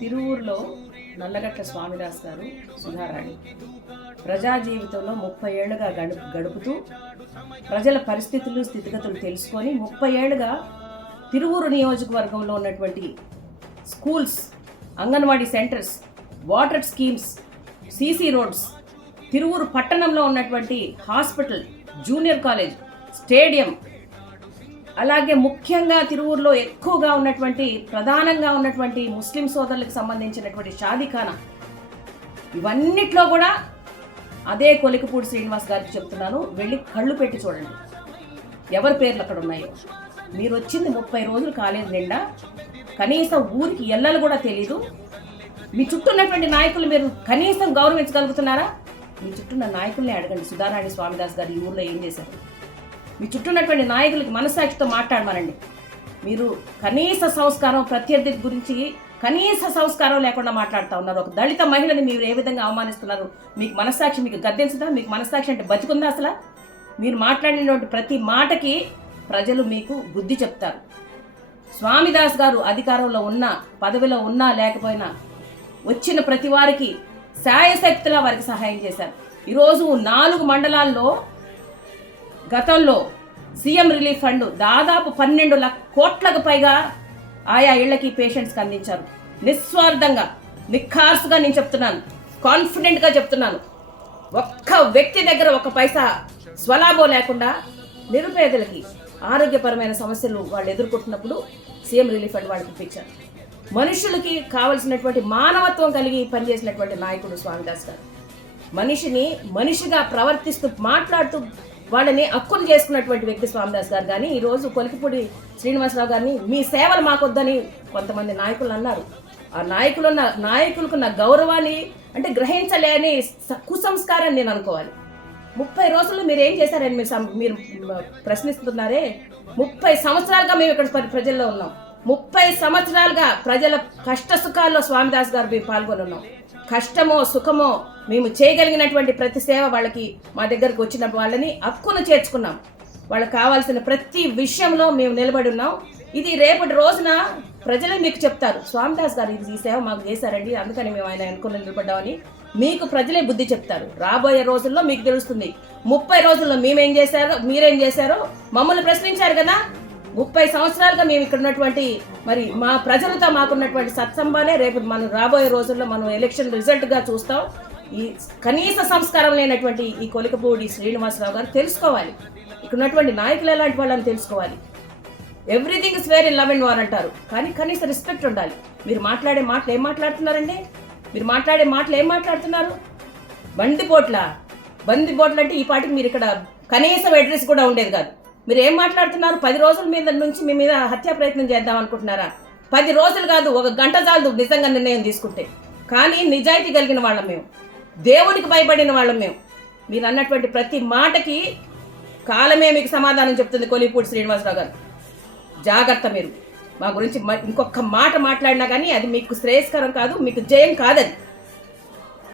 తిరువూరులో నల్లగట్ల స్వామిదాస్ గారు సుధారాణి ప్రజా జీవితంలో 30 ఏళ్లుగా గడుపుతూ ప్రజల పరిస్థితులు స్థితిగతులు తెలుసుకొని 30 ఏళ్లుగా తిరువూరు నియోజకవర్గంలో ఉన్నటువంటి schools, anganwadi centres, water schemes, CC roads, Tiruvuru పట్టణంలో ఉన్నటువంటి హాస్పిటల్, జూనియర్ కాలేజ్, స్టేడియం, అలాగే ముఖ్యంగా తిరువూరులో ఎక్కువగా ఉన్నటువంటి ప్రధానంగా ఉన్నటువంటి ముస్లిం సోదరులకు సంబంధించినటువంటి షాదీఖానా, ఇవన్నిట్లో కూడా అదే కొలికపూడి శ్రీనివాస్ గారికి చెప్తున్నాను, వెళ్ళి కళ్ళు పెట్టి చూడండి ఎవరి పేర్లు అక్కడ ఉన్నాయో. మీరు వచ్చింది 30 రోజులు కాలేదు నిండా, కనీసం ఊరికి ఎల్లలు కూడా తెలీదు. మీ చుట్టూ ఉన్నటువంటి నాయకులు మీరు కనీసం గౌరవించగలుగుతున్నారా? మీ చుట్టూ ఉన్న నాయకుల్ని అడగండి, సుధారాణి స్వామిదాస్ గారు ఈ ఊర్లో ఏం చేశారు. మీ చుట్టూ ఉన్నటువంటి నాయకులకి మనస్సాక్షితో మాట్లాడమనండి. మీరు కనీస సంస్కారం, ప్రత్యర్థి గురించి కనీస సంస్కారం లేకుండా మాట్లాడుతూ ఉన్నారు. ఒక దళిత మహిళని మీరు ఏ విధంగా అవమానిస్తున్నారు? మీకు మనస్సాక్షి మీకు గద్దెంచుదా? మీకు మనస్సాక్షి అంటే బతికుందా అసలు? మీరు మాట్లాడినటువంటి ప్రతి మాటకి ప్రజలు మీకు బుద్ధి చెప్తారు. స్వామిదాస్ గారు అధికారంలో ఉన్నా, పదవిలో ఉన్నా లేకపోయినా వచ్చిన ప్రతి వారికి శాయశక్తిలా వారికి సహాయం చేశారు. ఈరోజు 4 మండలాల్లో గతంలో సీఎం రిలీఫ్ ఫండ్ దాదాపు 12 కోట్లకు పైగా ఆయా ఇళ్లకి పేషెంట్స్కి అందించారు. నిస్వార్థంగా, నిఖార్సుగా నేను చెప్తున్నాను, కాన్ఫిడెంట్గా చెప్తున్నాను. ఒక్క వ్యక్తి దగ్గర 1 పైసా స్వలాభం లేకుండా నిరుపేదలకి ఆరోగ్యపరమైన సమస్యలు వాళ్ళు ఎదుర్కొంటున్నప్పుడు సీఎం రిలీఫ్ ఫండ్ వాళ్ళకి ఇప్పించారు. మనుషులకి కావలసినటువంటి మానవత్వం కలిగి పనిచేసినటువంటి నాయకుడు స్వామిదాస్ గారు. మనిషిని మనిషిగా ప్రవర్తిస్తూ మాట్లాడుతూ వాళ్ళని అక్కును చేసుకున్నటువంటి వ్యక్తి స్వామిదాస్ గారు. కానీ ఈరోజు కొలికపూడి శ్రీనివాసరావు గారిని మీ సేవలు మాకొద్దని కొంతమంది నాయకులు అన్నారు. ఆ నాయకులకున్న గౌరవాన్ని అంటే గ్రహించలేని కుసంస్కారాన్ని నేను అనుకోవాలి. 30 రోజుల్లో మీరు ఏం చేశారని మీరు ప్రశ్నిస్తున్నారే. 30 సంవత్సరాలుగా మేము ఇక్కడ ప్రజల్లో ఉన్నాం. 30 సంవత్సరాలుగా ప్రజల కష్ట సుఖాల్లో స్వామిదాస్ గారు మేము పాల్గొని ఉన్నాం. కష్టమో సుఖమో మేము చేయగలిగినటువంటి ప్రతి సేవ వాళ్ళకి మా దగ్గరకు వచ్చిన వాళ్ళని హక్కును చేర్చుకున్నాం. వాళ్ళకి కావాల్సిన ప్రతి విషయంలో మేము నిలబడి ఉన్నాం. ఇది రేపటి రోజున ప్రజలే మీకు చెప్తారు, స్వామిదాస్ గారు ఈ సేవ మాకు చేశారండి, అందుకని మేము ఆయన అనుకుని నిలబడ్డామని మీకు ప్రజలే బుద్ధి చెప్తారు. రాబోయే రోజుల్లో మీకు తెలుస్తుంది. 30 రోజుల్లో మేమేం చేశారో, మీరేం చేశారో మమ్మల్ని ప్రశ్నించారు కదా. 30 సంవత్సరాలుగా మేము ఇక్కడ ఉన్నటువంటి మరి మా ప్రజలతో మాకున్నటువంటి సత్సంబాలే రేపు మనం రాబోయే రోజుల్లో మనం ఎలక్షన్ రిజల్ట్గా చూస్తాం. ఈ కనీస సంస్కారం లేనటువంటి ఈ కొలికపూడి శ్రీనివాసరావు గారు తెలుసుకోవాలి. ఇక్కడ ఉన్నటువంటి నాయకులు ఎలాంటి వాళ్ళని తెలుసుకోవాలి. Everything is where in love and war అంటారు, కానీ కనీస రెస్పెక్ట్ ఉండాలి. మీరు మాట్లాడే మాటలు ఏం మాట్లాడుతున్నారండి? మీరు మాట్లాడే మాటలు ఏం మాట్లాడుతున్నారు? బందిపోట్ల అంటే ఈ పాటికి మీరు ఇక్కడ కనీసం అడ్రస్ కూడా ఉండేది కాదు. మీరు ఏం మాట్లాడుతున్నారు? 10 రోజుల మీద నుంచి మీ మీద హత్యా ప్రయత్నం చేద్దాం అనుకుంటున్నారా? 10 రోజులు కాదు, 1 గంట చాలు నిజంగా నిర్ణయం తీసుకుంటే. కానీ నిజాయితీ కలిగిన వాళ్ళం మేము, దేవునికి భయపడిన వాళ్ళం మేము. మీరు అన్నటువంటి ప్రతి మాటకి కాలమే మీకు సమాధానం చెప్తుంది. కొలికపూడి శ్రీనివాసరావు గారు జాగ్రత్త. మీరు మా గురించి ఇంకొక మాట మాట్లాడినా కానీ అది మీకు శ్రేయస్కరం కాదు, మీకు జయం కాదది.